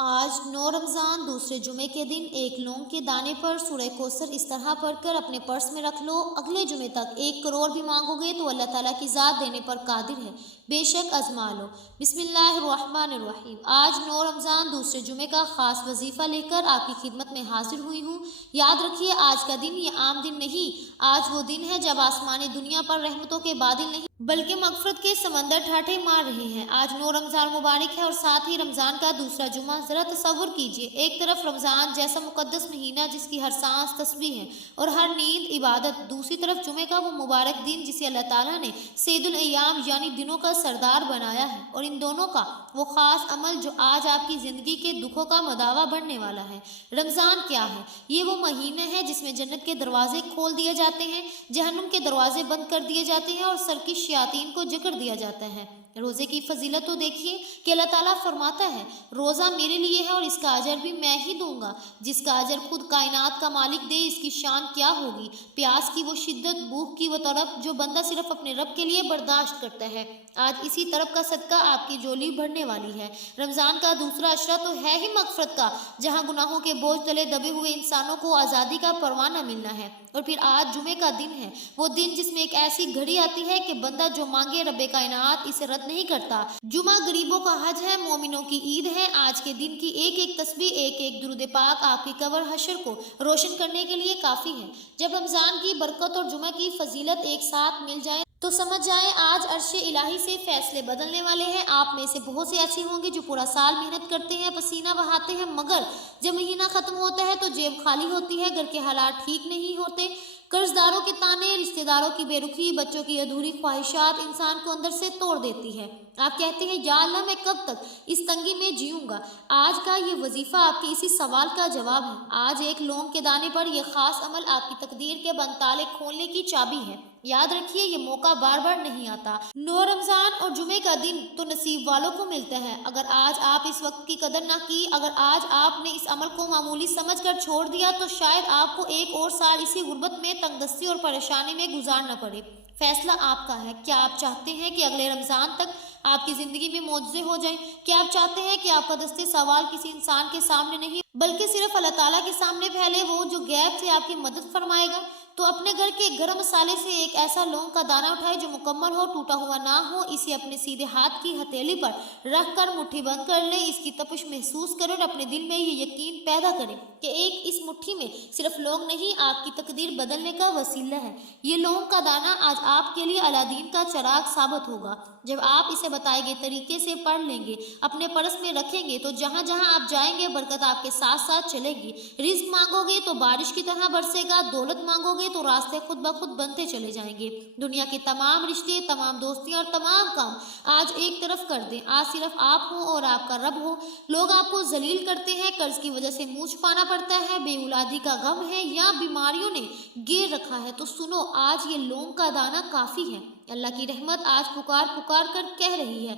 آج 9 رمضان دوسرے جمعے کے دن ایک لونگ کے دانے پر سورہ کوثر اس طرح پڑھ کر اپنے پرس میں رکھ لو، اگلے جمعے تک 1 کروڑ بھی مانگو گے تو اللہ تعالیٰ کی ذات دینے پر قادر ہے، بے شک آزما لو۔ بسم اللہ الرحمن الرحیم۔ آج 9 رمضان دوسرے جمعے کا خاص وظیفہ لے کر آپ کی خدمت میں حاضر ہوئی ہوں۔ یاد رکھیے آج کا دن یہ عام دن نہیں، آج وہ دن ہے جب آسمانی دنیا پر رحمتوں کے بادل نہیں بلکہ مغفرت کے سمندر ٹھاٹھے مار رہے ہیں۔ آج 9 رمضان مبارک ہے اور ساتھ ہی رمضان کا دوسرا جمعہ۔ ذرا تصور کیجئے، ایک طرف رمضان جیسا مقدس مہینہ جس کی ہر سانس تسبیح ہے اور ہر نیند عبادت، دوسری طرف جمعے کا وہ مبارک دن جسے اللہ تعالیٰ نے سید الایام یعنی دنوں کا سردار بنایا ہے، اور ان دونوں کا وہ خاص عمل جو آج آپ کی زندگی کے دکھوں کا مداوا بننے والا ہے۔ رمضان کیا ہے؟ یہ وہ مہینہ ہے جس میں جنت کے دروازے کھول دیے جاتے ہیں، جہنم کے دروازے بند کر دیے جاتے ہیں اور سرکش شیاطین کو جکڑ دیا جاتا ہے۔ روزے کی فضیلت تو دیکھیے کہ اللہ تعالیٰ فرماتا ہے، روزہ میرے لیے ہے اور اس کا اجر بھی میں ہی دوں گا۔ جس کا اجر خود کائنات کا مالک دے، اس کی شان کیا ہوگی؟ پیاس کی وہ شدت، بھوک کی وہ تڑپ جو بندہ صرف اپنے رب کے لیے برداشت کرتا ہے، آج اسی طرف کا صدقہ آپ کی جولی بھرنے والی ہے۔ رمضان کا دوسرا عشرہ تو ہے ہی مغفرت کا، جہاں گناہوں کے بوجھ تلے دبے ہوئے انسانوں کو آزادی کا پروانہ ملنا ہے۔ اور پھر آج جمعے کا دن ہے، وہ دن جس میں ایک ایسی گھڑی آتی ہے کہ بندہ جو مانگے رب کائنات اسے رد نہیں کرتا۔ جمعہ غریبوں کا حج ہے، مومنوں کی عید ہے۔ آج کے دن کی ایک ایک تسبیح، ایک ایک درود پاک آپ کی قبر حشر کو روشن کرنے کے لیے کافی ہے۔ جب رمضان کی برکت اور جمعہ کی فضیلت ایک ساتھ مل جائے تو سمجھ جائیں آج عرش الہی سے فیصلے بدلنے والے ہیں۔ آپ میں سے بہت سے ایسے ہوں گے جو پورا سال محنت کرتے ہیں، پسینہ بہاتے ہیں، مگر جب مہینہ ختم ہوتا ہے تو جیب خالی ہوتی ہے، گھر کے حالات ٹھیک نہیں ہوتے، قرض داروں کے تانے، رشتہ داروں کی بے رخی، بچوں کی ادھوری خواہشات انسان کو اندر سے توڑ دیتی ہے۔ آپ کہتے ہیں یا اللہ میں کب تک اس تنگی میں جیوں گا؟ آج کا یہ وظیفہ آپ کے اسی سوال کا جواب ہے۔ آج ایک لونگ کے دانے پر یہ خاص عمل آپ کی تقدیر کے بند تالے کھولنے کی چابی ہے۔ یاد رکھیے یہ موقع بار بار نہیں آتا۔ 9 رمضان اور جمعے کا دن تو نصیب والوں کو ملتا ہے۔ اگر آج آپ اس وقت کی قدر نہ کی، اگر آج آپ نے اس عمل کو معمولی سمجھ کر چھوڑ دیا تو شاید آپ کو ایک اور سال اسی غربت میں، تنگ دستی اور پریشانی میں گزارنا پڑے۔ فیصلہ آپ کا ہے۔ کیا آپ چاہتے ہیں کہ اگلے رمضان تک آپ کی زندگی میں معجزے ہو جائیں؟ کیا آپ چاہتے ہیں کہ آپ کا دستے سوال کسی انسان کے سامنے نہیں بلکہ صرف اللہ تعالیٰ کے سامنے پھیلے، وہ جو غیب سے آپ کی مدد فرمائے گا؟ تو اپنے گھر کے گرم مسالے سے ایک ایسا لونگ کا دانہ اٹھائے جو مکمل ہو، ٹوٹا ہوا نہ ہو، اسے اپنے سیدھے ہاتھ کی ہتھیلی پر رکھ کر مٹھی بند کر لیں، اس کی تپش محسوس کریں اور اپنے دل میں یہ یقین پیدا کریں کہ ایک اس مٹھی میں صرف لونگ نہیں، آپ کی تقدیر بدلنے کا وسیلہ ہے۔ یہ لونگ کا دانہ آج آپ کے لیے الادین کا چراغ ثابت ہوگا۔ جب آپ اسے بتائے گئے طریقے سے پڑھ لیں گے، اپنے پرس میں رکھیں گے تو جہاں جہاں آپ جائیں گے برکت آپ کے ساتھ ساتھ چلے گی۔ رزق مانگو گے تو بارش کی طرح برسے گا، دولت مانگو گے تو راستے خود بخود بنتے چلے جائیں گے۔ دنیا کے تمام رشتے، تمام دوستیاں اور تمام کام آج ایک طرف کر دیں، آج صرف آپ ہوں اور آپ کا رب ہو۔ لوگ آپ کو ذلیل کرتے ہیں، قرض کی وجہ سے منہ چھپانا پڑتا ہے، بے اولادی کا غم ہے یا بیماریوں نے گیر رکھا ہے، تو سنو آج یہ لونگ کا دانہ کافی ہے۔ اللہ کی رحمت آج پکار پکار کر کہہ رہی ہے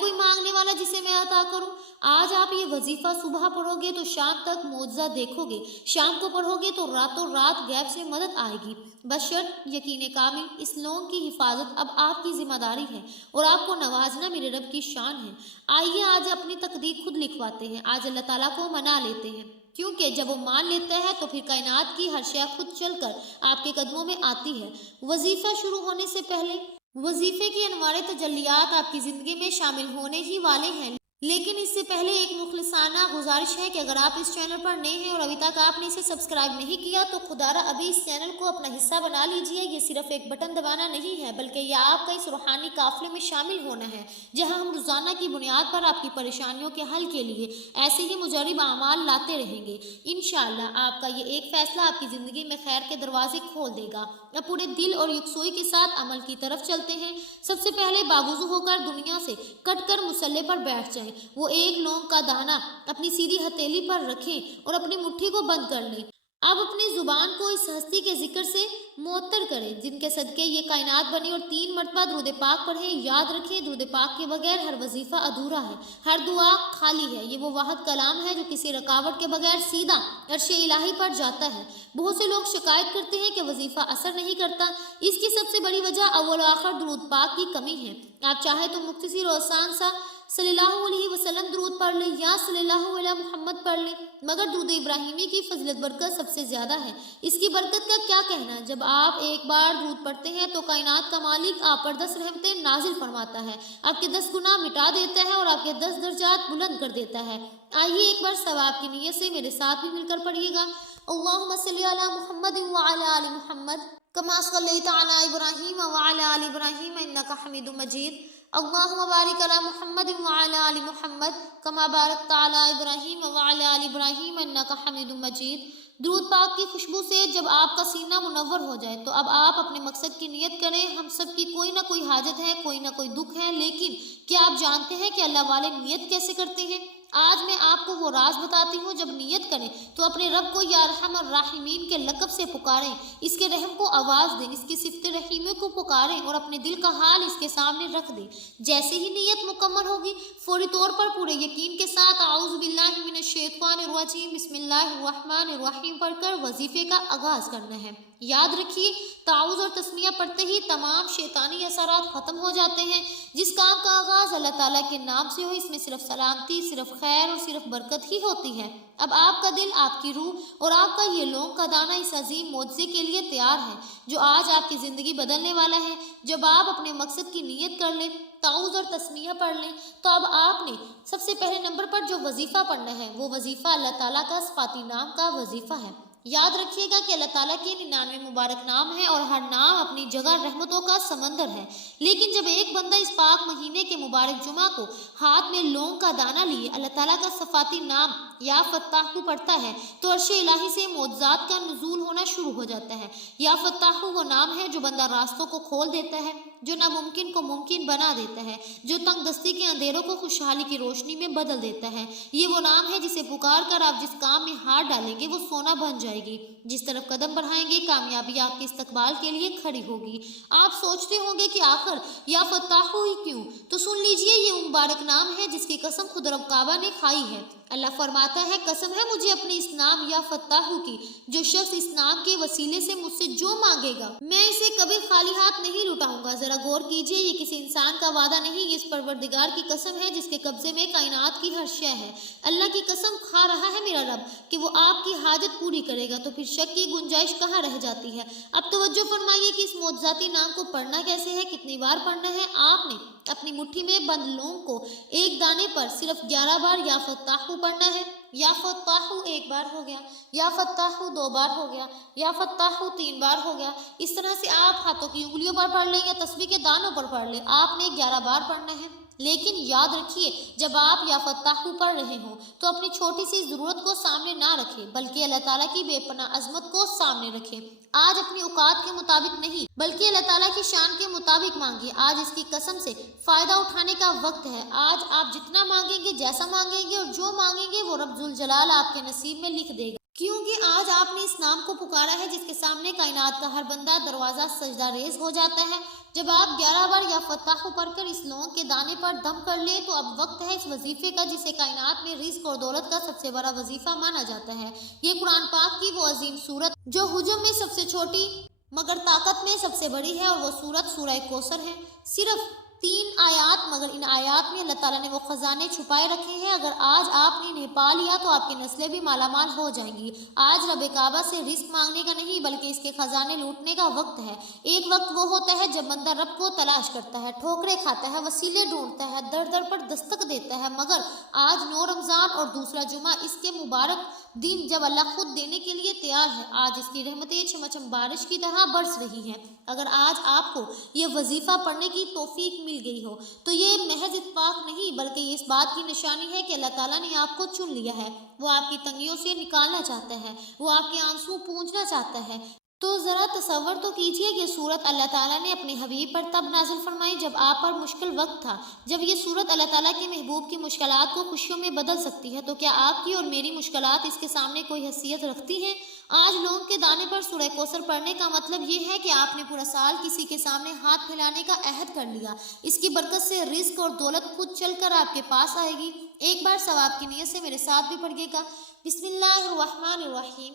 کوئی مانگنے والا جسے میں عطا کروں؟ آج آپ یہ وظیفہ صبح پڑھو گے تو شام تک معجزہ دیکھو گے، شام کو پڑھو گے تو راتوں رات غیب سے مدد آئے گی، بشرط یقین کامل۔ اس لونگ کی حفاظت اب آپ کی ذمہ داری ہے اور آپ کو نوازنا میرے رب کی شان ہے۔ آئیے آج اپنی تقدیر خود لکھواتے ہیں، آج اللہ تعالیٰ کو منا لیتے ہیں، کیونکہ جب وہ مان لیتا ہے تو پھر کائنات کی ہر شے خود چل کر آپ کے قدموں میں آتی ہے۔ وظیفہ شروع ہونے سے پہلے وظیفے کی انوار تجلیات آپ کی زندگی میں شامل ہونے ہی والے ہیں، لیکن اس سے پہلے ایک مخلصانہ گزارش ہے کہ اگر آپ اس چینل پر نئے ہیں اور ابھی تک آپ نے اسے سبسکرائب نہیں کیا تو خدارہ ابھی اس چینل کو اپنا حصہ بنا لیجئے۔ یہ صرف ایک بٹن دبانا نہیں ہے بلکہ یہ آپ کا اس روحانی قافلے میں شامل ہونا ہے، جہاں ہم روزانہ کی بنیاد پر آپ کی پریشانیوں کے حل کے لیے ایسے ہی مجرب اعمال لاتے رہیں گے۔ انشاءاللہ آپ کا یہ ایک فیصلہ آپ کی زندگی میں خیر کے دروازے کھول دے گا۔ اب پورے دل اور یکسوئی کے ساتھ عمل کی طرف چلتے ہیں۔ سب سے پہلے باوضو ہو کر دنیا سے کٹ کر مصلے پر بیٹھ جائیں، وہ ایک لونگ کا دانہ اپنی سیدھی ہتھیلی پر رکھیں اور اپنی مٹھی کو بند کر لیں۔ اب اپنی زبان کو اس ہستی کے ذکر سے معطر کریں جن کے صدقے یہ کائنات بنی، اور 3 مرتبہ درود پاک پڑھیں۔ یاد رکھیں درود پاک کے بغیر ہر وظیفہ ادھورا ہے، ہر دعا خالی ہے۔ یہ وہ واحد کلام ہے جو کسی رکاوٹ کے بغیر سیدھا عرش الہی پر جاتا ہے۔ بہت سے لوگ شکایت کرتے ہیں کہ وظیفہ اثر نہیں کرتا، اس کی سب سے بڑی وجہ اول و آخر درود پاک کی کمی ہے۔ آپ چاہے تو مختصر اور آسان سا صلی اللہ علیہ وسلم درود پڑھ لیں یا صلی اللہ علیہ محمد پڑھ لیں، مگر درود ابراہیمی کی فضیلت برکت سب سے زیادہ ہے۔ اس کی برکت کا کیا کہنا؟ جب آپ ایک بار درود پڑھتے ہیں تو کائنات کا مالک آپ پر 10 رحمتیں نازل فرماتا ہے، آپ کے 10 گناہ مٹا دیتا ہے اور آپ کے 10 درجات بلند کر دیتا ہے۔ آئیے ایک بار ثواب کی نیت سے میرے ساتھ بھی مل کر پڑھیے گا۔ اللہم صلی علی محمد وعلی آل محمد کما صلیت علی ابراہیم وعلی آل ابراہیم انک حمید مجید۔ اللہم بارک علی محمد وعلی آل محمد کما بارکت علی ابراہیم وعلی آل ابراہیم انک حمید مجید۔ درود پاک کی خوشبو سے جب آپ کا سینہ منور ہو جائے تو اب آپ اپنے مقصد کی نیت کریں۔ ہم سب کی کوئی نہ کوئی حاجت ہے، کوئی نہ کوئی دکھ ہے، لیکن کیا آپ جانتے ہیں کہ اللہ والے نیت کیسے کرتے ہیں؟ آج میں آپ کو وہ راز بتاتی ہوں۔ جب نیت کریں تو اپنے رب کو یا ارحم الراحمین کے لقب سے پکاریں، اس کے رحم کو آواز دیں، اس کی صفت رحیمہ کو پکاریں اور اپنے دل کا حال اس کے سامنے رکھ دیں۔ جیسے ہی نیت مکمل ہوگی فوری طور پر پورے یقین کے ساتھ اعوذ باللہ من الشیطان الرجیم بسم اللہ الرحمن الرحیم پڑھ کر وظیفے کا آغاز کرنا ہے۔ یاد رکھیے تعوذ اور تسمیہ پڑھتے ہی تمام شیطانی اثرات ختم ہو جاتے ہیں۔ جس کام کا آغاز اللہ تعالیٰ کے نام سے ہو اس میں صرف سلامتی، صرف خیر اور صرف برکت ہی ہوتی ہے۔ اب آپ کا دل، آپ کی روح اور آپ کا یہ لونگ کا دانہ اس عظیم معجزے کے لیے تیار ہے جو آج آپ کی زندگی بدلنے والا ہے۔ جب آپ اپنے مقصد کی نیت کر لیں، تعوذ اور تسمیہ پڑھ لیں، تو اب آپ نے سب سے پہلے نمبر پر جو وظیفہ پڑھنا ہے وہ وظیفہ اللہ تعالیٰ کا صفاتی نام کا وظیفہ ہے۔ یاد رکھیے گا کہ اللہ تعالیٰ کے 99 مبارک نام ہیں اور ہر نام اپنی جگہ رحمتوں کا سمندر ہے، لیکن جب ایک بندہ اس پاک مہینے کے مبارک جمعہ کو ہاتھ میں لونگ کا دانہ لیے اللہ تعالیٰ کا صفاتی نام یا فتاح کو پڑھتا ہے تو عرش الہی سے معجزات کا نزول ہونا شروع ہو جاتا ہے۔ یا فتاح وہ نام ہے جو بندہ راستوں کو کھول دیتا ہے، جو ناممکن کو ممکن بنا دیتا ہے، جو تنگ دستی کے اندھیروں کو خوشحالی کی روشنی میں بدل دیتا ہے۔ یہ وہ نام ہے جسے پکار کر آپ جس کام میں ہاتھ ڈالیں گے وہ سونا بن جائے گی، جس طرف قدم بڑھائیں گے کامیابی آپ کے استقبال کے لیے کھڑی ہوگی۔ آپ سوچتے ہوں گے کہ آخر یا فتاح ہی کیوں؟ تو سن لیجئے یہ مبارک نام ہے جس کی قسم خود رب کعبہ نے کھائی ہے۔ اللہ فرماتا ہے قسم ہے مجھے اپنے اس نام یا فتاح کی، جو شخص اس نام کے وسیلے سے مجھ سے جو مانگے گا میں اسے کبھی خالی ہاتھ نہیں لوٹاؤں گا۔ ذرا غور کیجئے، یہ کسی انسان کا وعدہ نہیں، یہ اس پروردگار کی قسم ہے جس کے قبضے میں کائنات کی ہر شے ہے۔ اللہ کی قسم کھا رہا ہے میرا رب کہ وہ آپ کی حاجت پوری کرے گا، تو پھر شک کی گنجائش کہاں رہ جاتی ہے؟ اب توجہ فرمائیے کہ اس معجزاتی نام کو پڑھنا کیسے ہے، کتنی بار پڑھنا ہے۔ آپ نے اپنی مٹھی میں بند لونگ کو ایک دانے پر صرف 11 بار یا فتاح پڑھنا ہے۔ یا فتاح ایک بار ہو گیا، یا فتاح 2 بار ہو گیا، یا فتاح 3 بار ہو گیا۔ اس طرح سے آپ ہاتھوں کی انگلیوں پر پڑھ لیں یا تسبیح کے دانوں پر پڑھ لیں، آپ نے 11 بار پڑھنا ہے۔ لیکن یاد رکھیے جب آپ یا فتاح پڑھ رہے ہوں تو اپنی چھوٹی سی ضرورت کو سامنے نہ رکھیں بلکہ اللہ تعالیٰ کی بے پناہ عظمت کو سامنے رکھیں۔ آج اپنی اوقات کے مطابق نہیں بلکہ اللہ تعالیٰ کی شان کے مطابق مانگیے۔ آج اس کی قسم سے فائدہ اٹھانے کا وقت ہے۔ آج آپ جتنا مانگیں گے، جیسا مانگیں گے اور جو مانگیں گے وہ رب ذوالجلال آپ کے نصیب میں لکھ دے گا، کیونکہ آج آپ نے اس نام کو پکارا ہے جس کے سامنے کائنات کا ہر بندہ دروازہ سجدہ ریز ہو جاتا ہے۔ جب آپ 11 بار یا فتاح پڑھ کر اس لونگ کے دانے پر دم کر لیں تو اب وقت ہے اس وظیفے کا جسے کائنات میں رزق اور دولت کا سب سے بڑا وظیفہ مانا جاتا ہے۔ یہ قرآن پاک کی وہ عظیم سورت جو حجم میں سب سے چھوٹی مگر طاقت میں سب سے بڑی ہے، اور وہ سورت سورہ کوثر ہے۔ صرف 3 آیات، مگر ان آیات میں اللہ تعالیٰ نے وہ خزانے چھپائے رکھے ہیں۔ اگر آج آپ نے انہیں پا لیا تو آپ کی نسلیں بھی مالا مال ہو جائیں گی۔ آج رب کعبہ سے رزق مانگنے کا نہیں بلکہ اس کے خزانے لوٹنے کا وقت ہے۔ ایک وقت وہ ہوتا ہے جب بندہ رب کو تلاش کرتا ہے، ٹھوکریں کھاتا ہے، وسیلے ڈھونڈتا ہے، در در پر دستک دیتا ہے، مگر آج 9 رمضان اور دوسرا جمعہ اس کے مبارک دن جب اللہ خود دینے کے لیے تیار ہے، آج اس کی رحمتیں چھمچم بارش کی طرح برس رہی ہیں۔ اگر آج آپ کو یہ وظیفہ پڑھنے کی توفیق مل گئی ہو تو یہ محض اتفاق نہیں بلکہ یہ اس بات کی نشانی ہے کہ اللہ تعالیٰ نے آپ کو چن لیا ہے۔ وہ آپ کی تنگیوں سے نکالنا چاہتا ہے، وہ آپ کے آنسو پونچھنا چاہتا ہے۔ تو ذرا تصور تو کیجئے کہ صورت اللہ تعالیٰ نے اپنے حبیب پر تب نازل فرمائی جب آپ پر مشکل وقت تھا۔ جب یہ صورت اللہ تعالیٰ کے محبوب کی مشکلات کو خوشیوں میں بدل سکتی ہے تو کیا آپ کی اور میری مشکلات اس کے سامنے کوئی حیثیت رکھتی ہیں؟ آج لونگ کے دانے پر سورہ کوثر پڑھنے کا مطلب یہ ہے کہ آپ نے پورا سال کسی کے سامنے ہاتھ پھیلانے کا عہد کر لیا۔ اس کی برکت سے رزق اور دولت خود چل کر آپ کے پاس آئے گی۔ ایک بار ثواب کی نیت سے میرے ساتھ بھی پڑھیے گا۔ بسم اللہ الرحمن الرحیم